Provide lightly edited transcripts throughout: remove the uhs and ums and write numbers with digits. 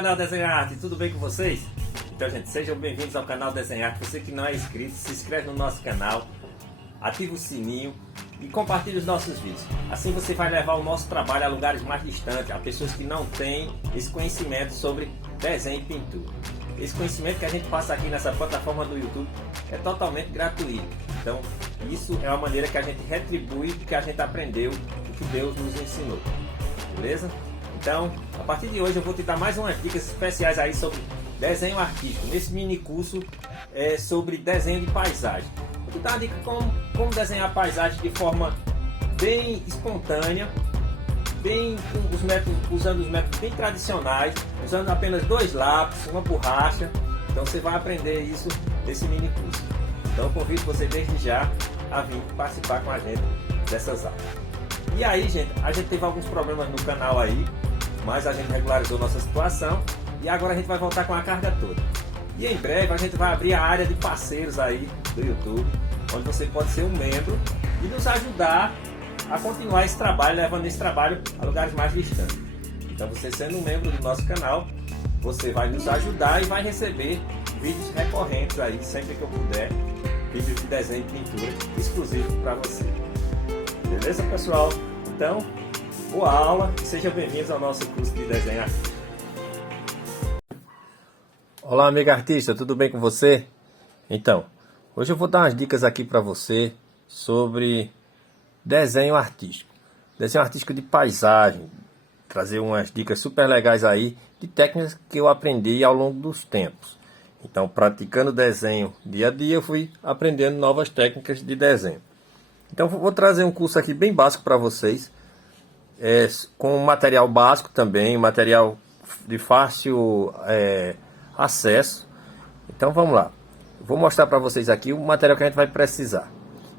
canal Desenhar Arte, tudo bem com vocês? Então, gente, sejam bem-vindos ao canal Desenhar Arte. Você que não é inscrito, se inscreve no nosso canal, ativa o sininho e compartilhe os nossos vídeos. Assim você vai levar o nosso trabalho a lugares mais distantes, a pessoas que não têm esse conhecimento sobre desenho e pintura. Esse conhecimento que a gente passa aqui nessa plataforma do YouTube é totalmente gratuito. Então, isso é uma maneira que a gente retribui o que a gente aprendeu, o que Deus nos ensinou. Beleza? Então, a partir de hoje eu vou te dar mais umas dicas especiais aí sobre desenho artístico. Nesse mini curso sobre desenho de paisagem. Vou te dar uma dica como desenhar paisagem de forma bem espontânea, usando os métodos bem tradicionais, usando apenas 2 lápis, uma borracha. Então você vai aprender isso nesse mini curso. Então eu convido você desde já a vir participar com a gente dessas aulas. E aí, gente, a gente teve alguns problemas no canal aí, mas a gente regularizou nossa situação e agora a gente vai voltar com a carga toda. E em breve a gente vai abrir a área de parceiros aí do YouTube, onde você pode ser um membro e nos ajudar a continuar esse trabalho, levando esse trabalho a lugares mais distantes. Então, você sendo um membro do nosso canal, você vai nos ajudar e vai receber vídeos recorrentes aí, sempre que eu puder, vídeos de desenho e pintura exclusivos para você. Beleza, pessoal? Então, boa aula e sejam bem-vindos ao nosso curso de desenho artístico. Olá, amigo artista, tudo bem com você? Então, hoje eu vou dar umas dicas aqui para você sobre desenho artístico de paisagem, trazer umas dicas super legais aí de técnicas que eu aprendi ao longo dos tempos. Então, praticando desenho dia a dia, eu fui aprendendo novas técnicas de desenho. Então, vou trazer um curso aqui bem básico para vocês, com material básico também, material de fácil acesso. Então, vamos lá. Vou mostrar para vocês aqui o material que a gente vai precisar.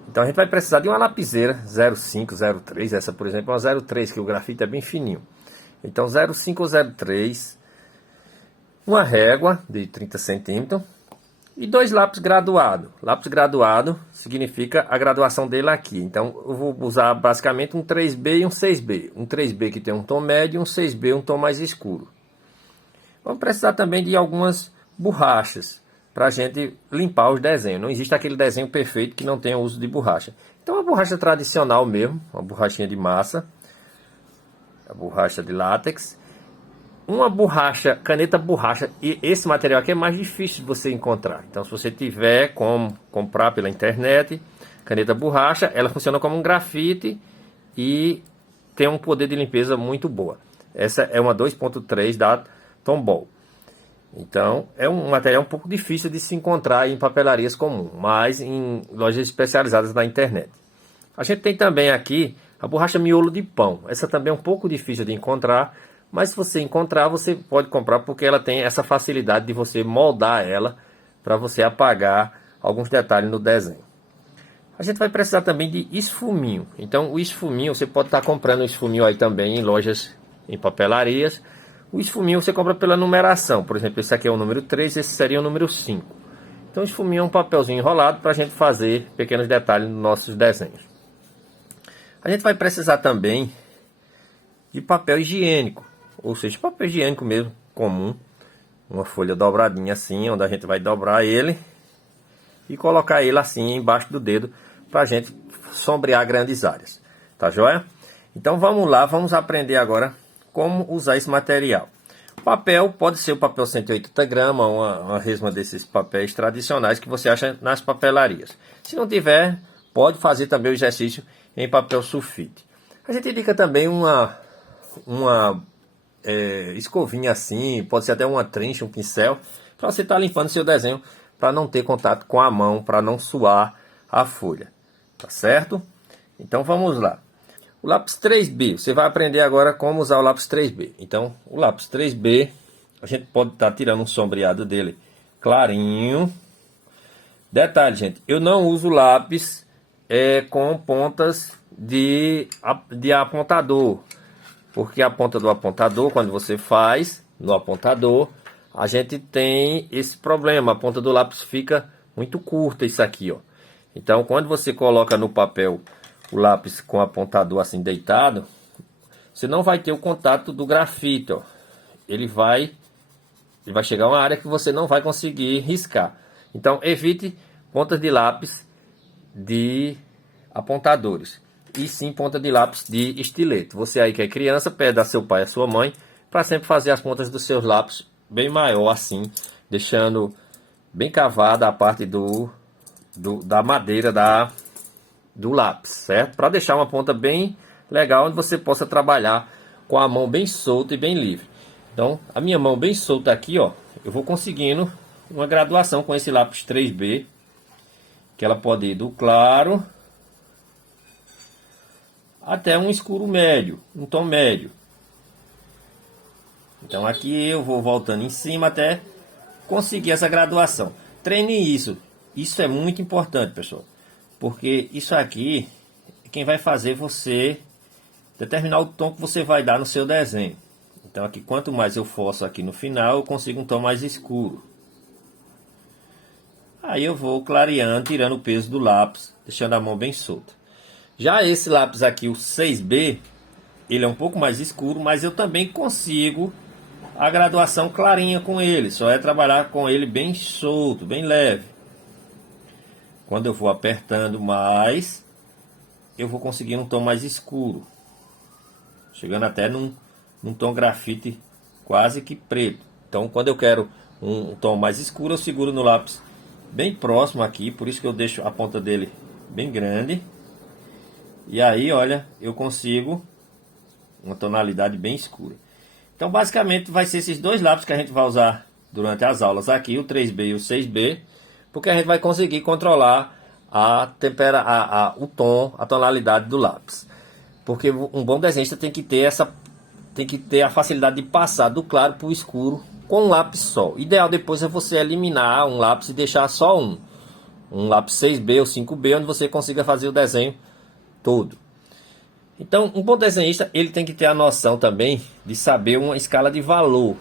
Então, a gente vai precisar de uma lapiseira 05, 03. Essa, por exemplo, é uma 03, que o grafite é bem fininho. Então, 05 ou 03, uma régua de 30 centímetros e 2 lápis graduados. Lápis graduado significa a graduação dele aqui. Então, eu vou usar basicamente um 3B e um 6B. Um 3B que tem um tom médio e um 6B um tom mais escuro. Vamos precisar também de algumas borrachas para a gente limpar os desenhos. Não existe aquele desenho perfeito que não tenha uso de borracha. Então, uma borracha tradicional mesmo, uma borrachinha de massa, a borracha de látex, uma borracha, caneta borracha, e esse material aqui é mais difícil de você encontrar. Então, se você tiver como comprar pela internet, caneta borracha, ela funciona como um grafite e tem um poder de limpeza muito boa. Essa é uma 2.3 da Tombow. Então, é um material um pouco difícil de se encontrar em papelarias comuns, mas em lojas especializadas na internet. A gente tem também aqui a borracha miolo de pão. Essa também é um pouco difícil de encontrar, mas se você encontrar, você pode comprar porque ela tem essa facilidade de você moldar ela para você apagar alguns detalhes no desenho. A gente vai precisar também de esfuminho. Então, o esfuminho, você pode estar comprando o esfuminho aí também em lojas, em papelarias. O esfuminho você compra pela numeração. Por exemplo, esse aqui é o número 3, esse seria o número 5. Então, o esfuminho é um papelzinho enrolado para a gente fazer pequenos detalhes nos nossos desenhos. A gente vai precisar também de papel higiênico, ou seja, papel higiênico mesmo, comum. Uma folha dobradinha assim, onde a gente vai dobrar ele e colocar ele assim embaixo do dedo para a gente sombrear grandes áreas. Tá joia? Então, vamos lá, vamos aprender agora como usar esse material. O papel pode ser o papel 180 gramas, uma resma desses papéis tradicionais que você acha nas papelarias. Se não tiver, pode fazer também o exercício em papel sulfite. A gente indica também uma escovinha assim, pode ser até uma trincha, um pincel, para você estar limpando seu desenho, para não ter contato com a mão, para não suar a folha. Tá certo? Então vamos lá. O lápis 3B, você vai aprender agora como usar o lápis 3B. Então, o lápis 3B, a gente pode estar tirando um sombreado dele clarinho. Detalhe, gente, eu não uso lápis com pontas de apontador. Porque a ponta do apontador, quando você faz no apontador, a gente tem esse problema. A ponta do lápis fica muito curta, isso aqui, ó. Então, quando você coloca no papel o lápis com o apontador assim deitado, você não vai ter o contato do grafite, ó. Ele vai E vai chegar uma área que você não vai conseguir riscar. Então evite pontas de lápis de apontadores, e sim ponta de lápis de estilete. Você aí que é criança, pede a seu pai e a sua mãe para sempre fazer as pontas dos seus lápis bem maior assim, deixando bem cavada a parte da madeira do lápis, certo? Para deixar uma ponta bem legal, onde você possa trabalhar com a mão bem solta e bem livre. Então, a minha mão bem solta aqui, ó, eu vou conseguindo uma graduação com esse lápis 3B, que ela pode ir do claro até um escuro médio, um tom médio. Então aqui eu vou voltando em cima até conseguir essa graduação. Treine isso. Isso é muito importante, pessoal. Porque isso aqui é quem vai fazer você determinar o tom que você vai dar no seu desenho. Então aqui, quanto mais eu forço aqui no final, eu consigo um tom mais escuro. Aí eu vou clareando, tirando o peso do lápis, deixando a mão bem solta. Já esse lápis aqui, o 6B, ele é um pouco mais escuro, mas eu também consigo a graduação clarinha com ele. Só é trabalhar com ele bem solto, bem leve. Quando eu vou apertando mais, eu vou conseguir um tom mais escuro, chegando até num tom grafite quase que preto. Então quando eu quero um tom mais escuro, eu seguro no lápis bem próximo aqui, por isso que eu deixo a ponta dele bem grande. E aí, olha, eu consigo uma tonalidade bem escura. Então basicamente vai ser esses dois lápis que a gente vai usar durante as aulas aqui, o 3B e o 6B, porque a gente vai conseguir controlar o tom, a tonalidade do lápis. Porque um bom desenhista tem que ter a facilidade de passar do claro para o escuro com um lápis só. Ideal depois é você eliminar um lápis e deixar só um lápis 6B ou 5B, onde você consiga fazer o desenho todo. Então, um bom desenhista, ele tem que ter a noção também de saber uma escala de valor.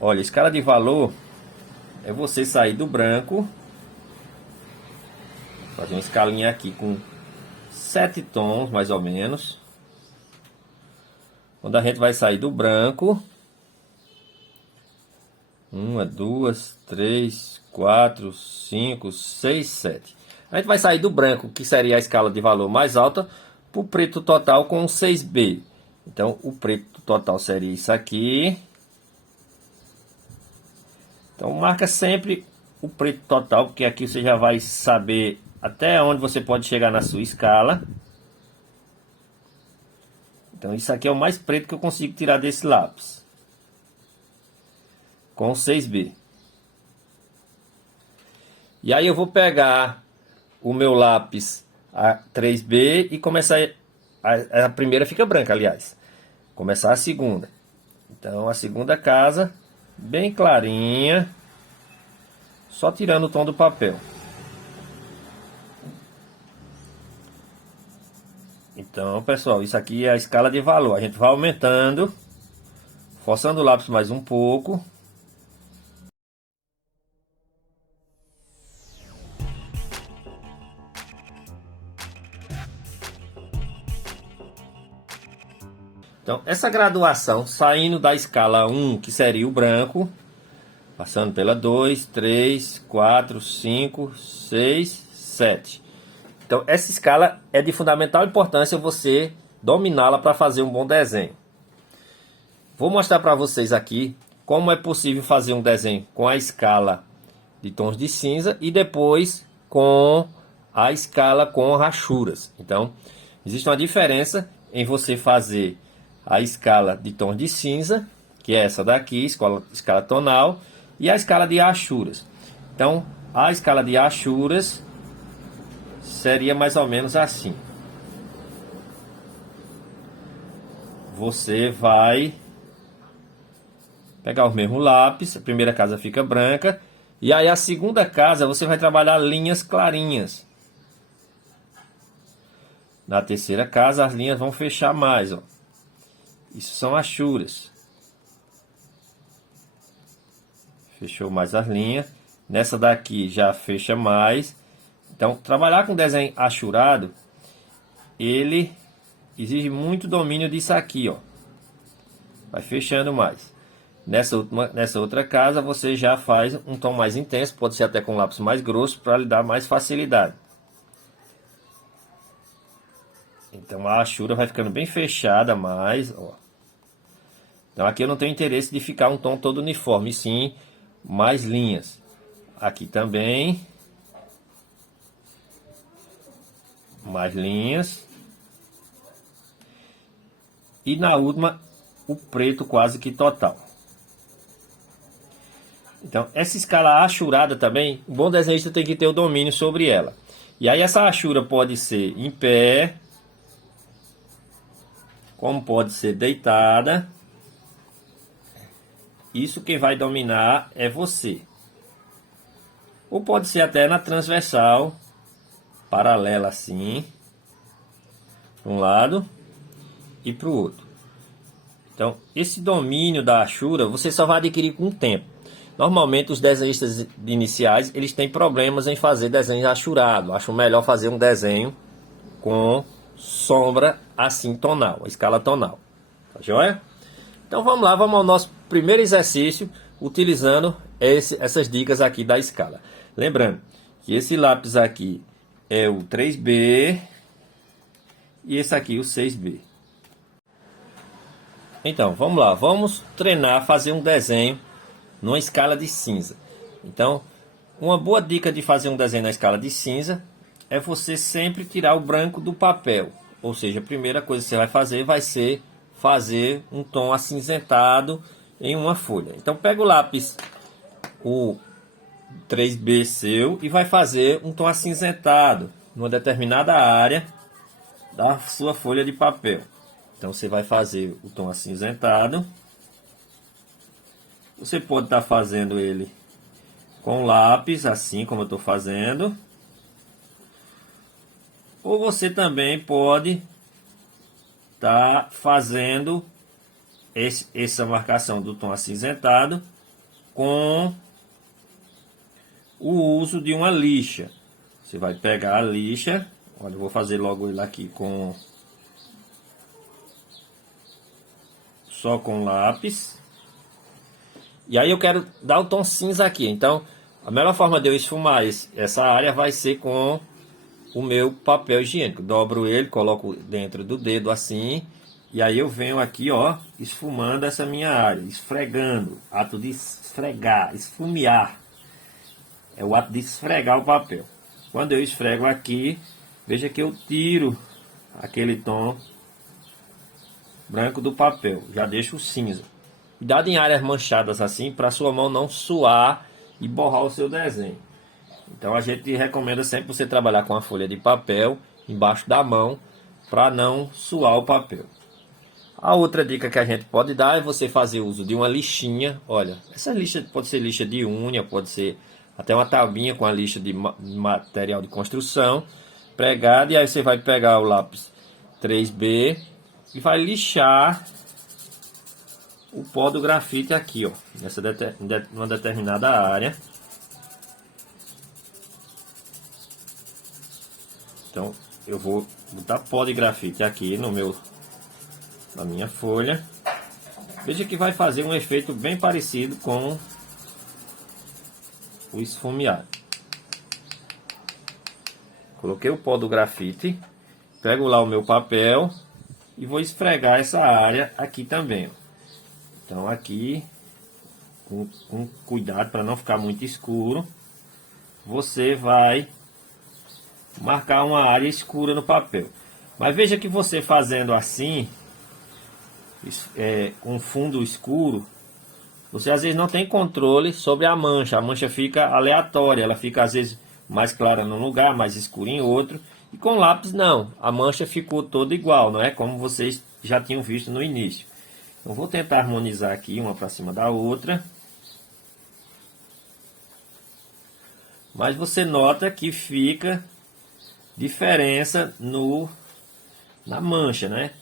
Olha, escala de valor é você sair do branco, fazer uma escalinha aqui com 7 tons, mais ou menos. Quando a gente vai sair do branco, 1, 2, 3, 4, 5, 6, 7. A gente vai sair do branco, que seria a escala de valor mais alta, para o preto total com 6B. Então, o preto total seria isso aqui. Então, marca sempre o preto total, porque aqui você já vai saber até onde você pode chegar na sua escala. Então, isso aqui é o mais preto que eu consigo tirar desse lápis, com 6B. E aí eu vou pegar o meu lápis a 3B e começar. A primeira fica branca, aliás. Começar a segunda. Então a segunda casa, bem clarinha, só tirando o tom do papel. Então, pessoal, isso aqui é a escala de valor. A gente vai aumentando, forçando o lápis mais um pouco. Então, essa graduação, saindo da escala 1, que seria o branco, passando pela 2, 3, 4, 5, 6, 7. Então, essa escala é de fundamental importância você dominá-la para fazer um bom desenho. Vou mostrar para vocês aqui como é possível fazer um desenho com a escala de tons de cinza e depois com a escala com rachuras. Então, existe uma diferença em você fazer a escala de tons de cinza, que é essa daqui, escala tonal, e a escala de rachuras. Então, a escala de rachuras seria mais ou menos assim. Você vai pegar o mesmo lápis, a primeira casa fica branca, e aí a segunda casa você vai trabalhar linhas clarinhas. Na terceira casa as linhas vão fechar mais, ó. Isso são rachuras. Fechou mais as linhas. Nessa daqui já fecha mais. Então, trabalhar com desenho achurado, ele exige muito domínio disso aqui, ó. Vai fechando mais. Nessa outra casa você já faz um tom mais intenso, pode ser até com lápis mais grosso para lhe dar mais facilidade. Então a achura vai ficando bem fechada mais, ó. Então aqui eu não tenho interesse de ficar um tom todo uniforme, sim mais linhas. Aqui também mais linhas. E na última o preto quase que total. Então, essa escala achurada também, o bom desenhista tem que ter o domínio sobre ela. E aí essa achura pode ser em pé, como pode ser deitada. Isso quem vai dominar é você. Ou pode ser até na transversal, paralela assim, para um lado e para o outro. Então, esse domínio da achura você só vai adquirir com o tempo. Normalmente os desenhistas iniciais, eles têm problemas em fazer desenho achurado. Acham melhor fazer um desenho com sombra assim tonal, escala tonal. Tá joia? Então vamos lá, vamos ao nosso primeiro exercício, utilizando essas dicas aqui da escala. Lembrando que esse lápis aqui é o 3B e esse aqui o 6B. Então, vamos lá, vamos treinar, fazer um desenho numa escala de cinza. Então, uma boa dica de fazer um desenho na escala de cinza é você sempre tirar o branco do papel. Ou seja, a primeira coisa que você vai fazer ser fazer um tom acinzentado em uma folha. Então, pega o lápis, o 3B seu, e vai fazer um tom acinzentado numa determinada área da sua folha de papel. Então, você vai fazer o tom acinzentado. Você pode estar fazendo ele com lápis, assim como eu estou fazendo. Ou você também pode estar fazendo essa marcação do tom acinzentado com o uso de uma lixa. Você vai pegar a lixa. Olha, eu vou fazer logo ele aqui só com lápis. E aí eu quero dar o tom cinza aqui. Então, a melhor forma de eu esfumar essa área vai ser com o meu papel higiênico. Dobro ele, coloco dentro do dedo assim. E aí eu venho aqui, ó, esfumando essa minha área. Esfregando. Ato de esfregar, esfumear. É o ato de esfregar o papel. Quando eu esfrego aqui, veja que eu tiro aquele tom branco do papel. Já deixo o cinza. Cuidado em áreas manchadas assim, para sua mão não suar e borrar o seu desenho. Então a gente recomenda sempre você trabalhar com a folha de papel embaixo da mão, para não suar o papel. A outra dica que a gente pode dar é você fazer uso de uma lixinha. Olha, essa lixa pode ser lixa de unha, pode ser até uma tabinha com a lixa de material de construção pregada. E aí você vai pegar o lápis 3B e vai lixar o pó do grafite aqui, ó, numa determinada área. Então eu vou botar pó de grafite aqui na minha folha. Veja que vai fazer um efeito bem parecido com o esfumeado. Coloquei o pó do grafite, pego lá o meu papel e vou esfregar essa área aqui também, ó. Então aqui, com cuidado para não ficar muito escuro, você vai marcar uma área escura no papel. Mas veja que você fazendo assim, com fundo escuro, você às vezes não tem controle sobre a mancha fica aleatória, ela fica às vezes mais clara num lugar, mais escura em outro. E com lápis não, a mancha ficou toda igual, não é? Como vocês já tinham visto no início. Então vou tentar harmonizar aqui uma para cima da outra. Mas você nota que fica diferença na mancha, né?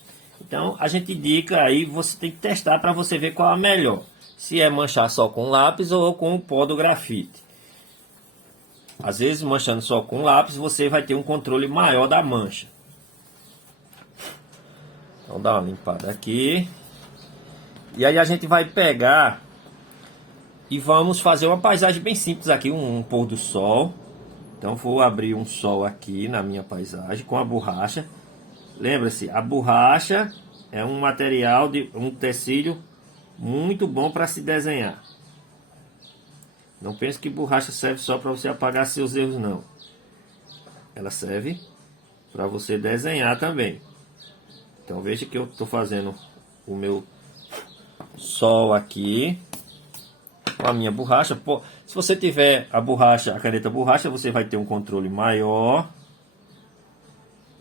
Então a gente indica aí, você tem que testar para você ver qual é a melhor. Se é manchar só com lápis ou com o pó do grafite. Às vezes manchando só com lápis você vai ter um controle maior da mancha. Então dá uma limpada aqui. E aí a gente vai pegar E vamos fazer uma paisagem bem simples aqui, um pôr do sol. Então vou abrir um sol aqui na minha paisagem com a borracha. Lembra-se, a borracha é um material, um tecido muito bom para se desenhar. Não pense que borracha serve só para você apagar seus erros, não. Ela serve para você desenhar também. Então veja que eu estou fazendo o meu sol aqui com a minha borracha. Se você tiver a borracha, a caneta borracha, você vai ter um controle maior.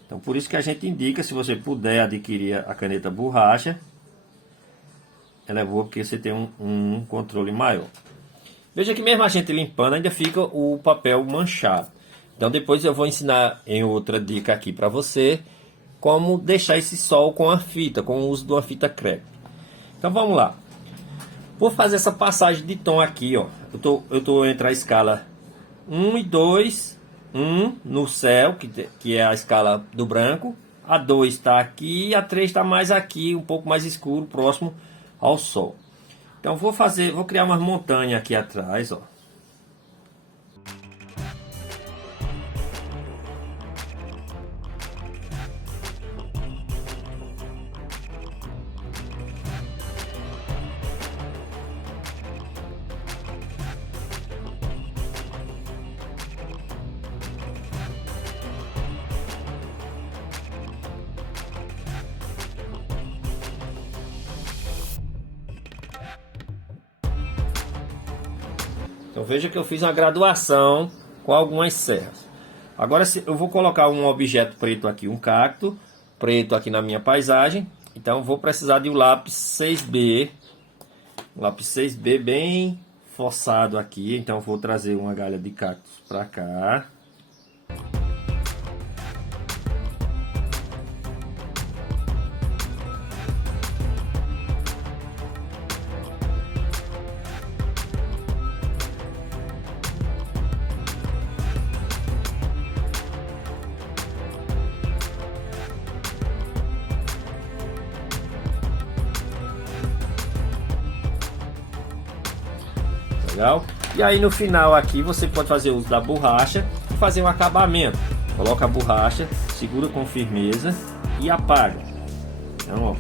Então por isso que a gente indica, se você puder adquirir a caneta borracha, ela é boa porque você tem um controle maior. Veja que mesmo a gente limpando ainda fica o papel manchado. Então depois eu vou ensinar em outra dica aqui para você como deixar esse sol com a fita, com o uso de uma fita crepe. Então vamos lá. Vou fazer essa passagem de tom aqui, ó. Eu tô entre a escala 1 e 2, 1 no céu, que é a escala do branco. A 2 está aqui e a 3 está mais aqui, um pouco mais escuro, próximo ao sol. Então vou criar umas montanhas aqui atrás, ó. Então veja que eu fiz uma graduação com algumas serras. Agora eu vou colocar um objeto preto aqui, um cacto preto aqui na minha paisagem. Então vou precisar de um lápis 6B. Um lápis 6B bem forçado aqui. Então vou trazer uma galha de cactos para cá. Legal? E aí no final aqui você pode fazer uso da borracha e fazer um acabamento. Coloca a borracha, segura com firmeza e apaga. Então, ó.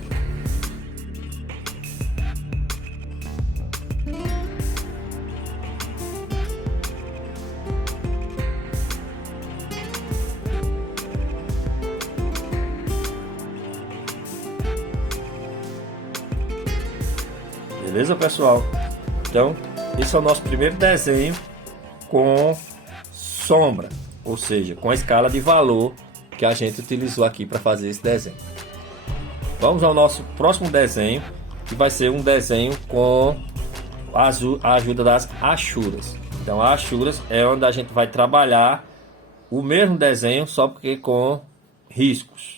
Beleza, pessoal? Então, esse é o nosso primeiro desenho com sombra, ou seja, com a escala de valor que a gente utilizou aqui para fazer esse desenho. Vamos ao nosso próximo desenho, que vai ser um desenho com a ajuda das achuras. Então, as achuras é onde a gente vai trabalhar o mesmo desenho, só porque com riscos.